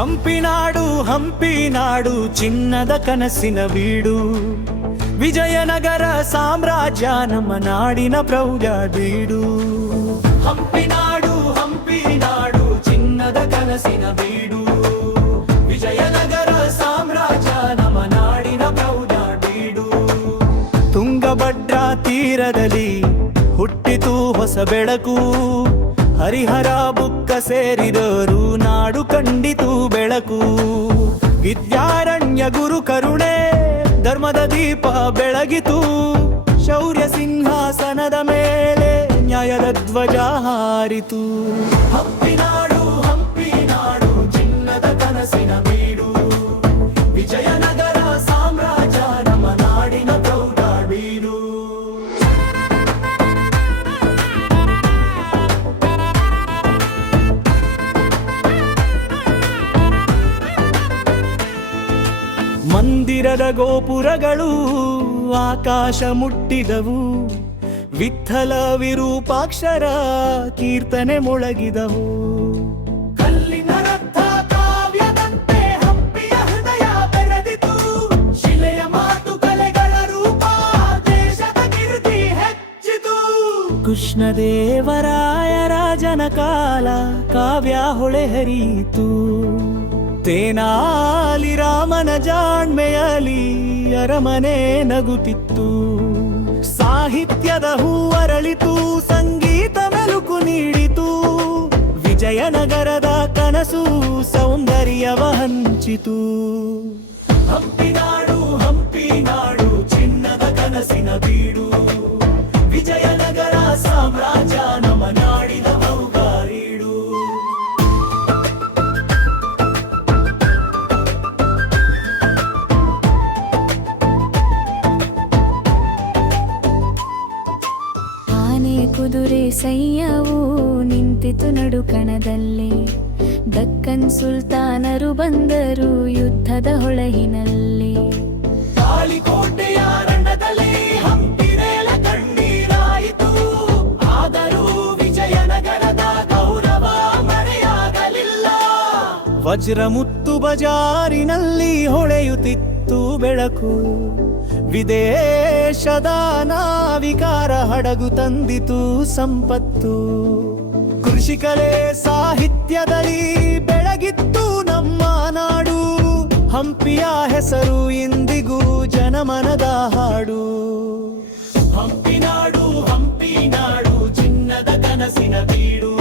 ಹಂಪಿನಾಡು ಚಿನ್ನದ ಕನಸಿನ ಬೀಡು. ವಿಜಯನಗರ ಸಾಮ್ರಾಜ್ಯ ನಮ್ಮ ನಾಡಿನ ಪ್ರೌಢ ಬೀಡು. ಹಂಪಿನಾಡು ಚಿನ್ನದ ಕನಸಿನ ಬೀಡು. ವಿಜಯನಗರ ಸಾಮ್ರಾಜ್ಯ ನಮ್ಮ ನಾಡಿನ ಪ್ರೌಢ ಬೀಡು. ತುಂಗಭದ್ರಾ ತೀರದಲ್ಲಿ ಹುಟ್ಟಿತು ಹೊಸ ಬೆಳಕು. ಹರಿಹರ ಬುಕ್ಕ ಸೇರಿದವರು ನಾಡು ಕಂಡಿತು ಬೆಳಕು. ವಿದ್ಯಾರಣ್ಯ ಗುರು ಕರುಣೆ ಧರ್ಮದ ದೀಪ ಬೆಳಗಿತು. ಶೌರ್ಯ ಸಿಂಹಾಸನದ ಮೇಲೆ ನ್ಯಾಯದ ಧ್ವಜ ಹಾರಿತು. ಹಂಪಿನಾಡು ಚಿನ್ನದ ಕನಸಿನ ಬೀಡು. ವಿಜಯನಗರ ಸಾಮ್ರಾಜ್ಯ ನಮ್ಮ ನಾಡಿನ ಪ್ರೌಢ ಬೀಡು. ಮಂದಿರದ ಗೋಪುರಗಳು ಆಕಾಶ ಮುಟ್ಟಿದವು. ವಿಠ್ಠಲ ವಿರೂಪಾಕ್ಷರ ಕೀರ್ತನೆ ಮೊಳಗಿದವು. ಕಲ್ಲಿನ ರಥ ಕಾವ್ಯದಂತೆ ಹಂಪಿಯ ಹೃದಯ ಬೆರೆದಿತು. ಶಿಲೆಯ ಮಾತು ಕಲೆಗಳ ರೂಪ ದೇಶದ ಕೀರ್ತಿ ಹೆಚ್ಚಿತು. ಕೃಷ್ಣದೇವರಾಯ ರಾಜನ ಕಾಲ ಕಾವ್ಯ ಹೊಳೆ ಹರಿಯಿತು. ತೇನಾಲಿ ರಾಮನ ಜಾಣ್ಮೆಯಲಿ ಅರಮನೆ ನಗುತ್ತಿತ್ತು. ಸಾಹಿತ್ಯದ ಹೂವರಳಿತು, ಸಂಗೀತ ಮೆಲುಕು ನೀಡಿತು. ವಿಜಯನಗರದ ಕನಸು ಸೌಂದರ್ಯವ ಹಂಚಿತು. ಹಂಪಿನಾಡು ಚಿನ್ನದ ಕನಸಿನ ಬೀಡು. ವಿಜಯನಗರ ಸಾಮ್ರಾಜ್ಯ ನಮ್ಮ ನಾಡಿನ ಔಗಾರೀಡು. ಕುದುರೆ ಸೈನ್ಯವು ನಿಂತಿತು ನಡುಕಣದಲ್ಲಿ. ದಕ್ಕನ್ ಸುಲ್ತಾನರು ಬಂದರು ಯುದ್ಧದ ಹೊಳಹಿನಲ್ಲಿ. ತಾಳಿಕೋಟೆಯ ರಣದಲ್ಲಿ ಹಂಪಿರೇಳ ಕಣ್ಣೀರಾಯಿತು. ಆದರೂ ವಿಜಯನಗರದ ಗೌರವ ಮರೆಯಾಗಲಿಲ್ಲ. ವಜ್ರ ಮುತ್ತು ಬಜಾರಿನಲ್ಲಿ ಹೊಳೆಯುತ್ತಿತ್ತು ಬೆಳಕು. ವಿದೇಶದ ನಾವಿಕಾರ ಹಡಗು ತಂದಿತು ಸಂಪತ್ತು. ಕೃಷಿಕಲೆ ಸಾಹಿತ್ಯದಲ್ಲಿ ಬೆಳಗಿತ್ತು ನಮ್ಮ ನಾಡು. ಹಂಪಿಯ ಹೆಸರು ಇಂದಿಗೂ ಜನಮನದ ಹಾಡು. ಹಂಪಿನಾಡು ಚಿನ್ನದ ಕನಸಿನ ಬೀಡು.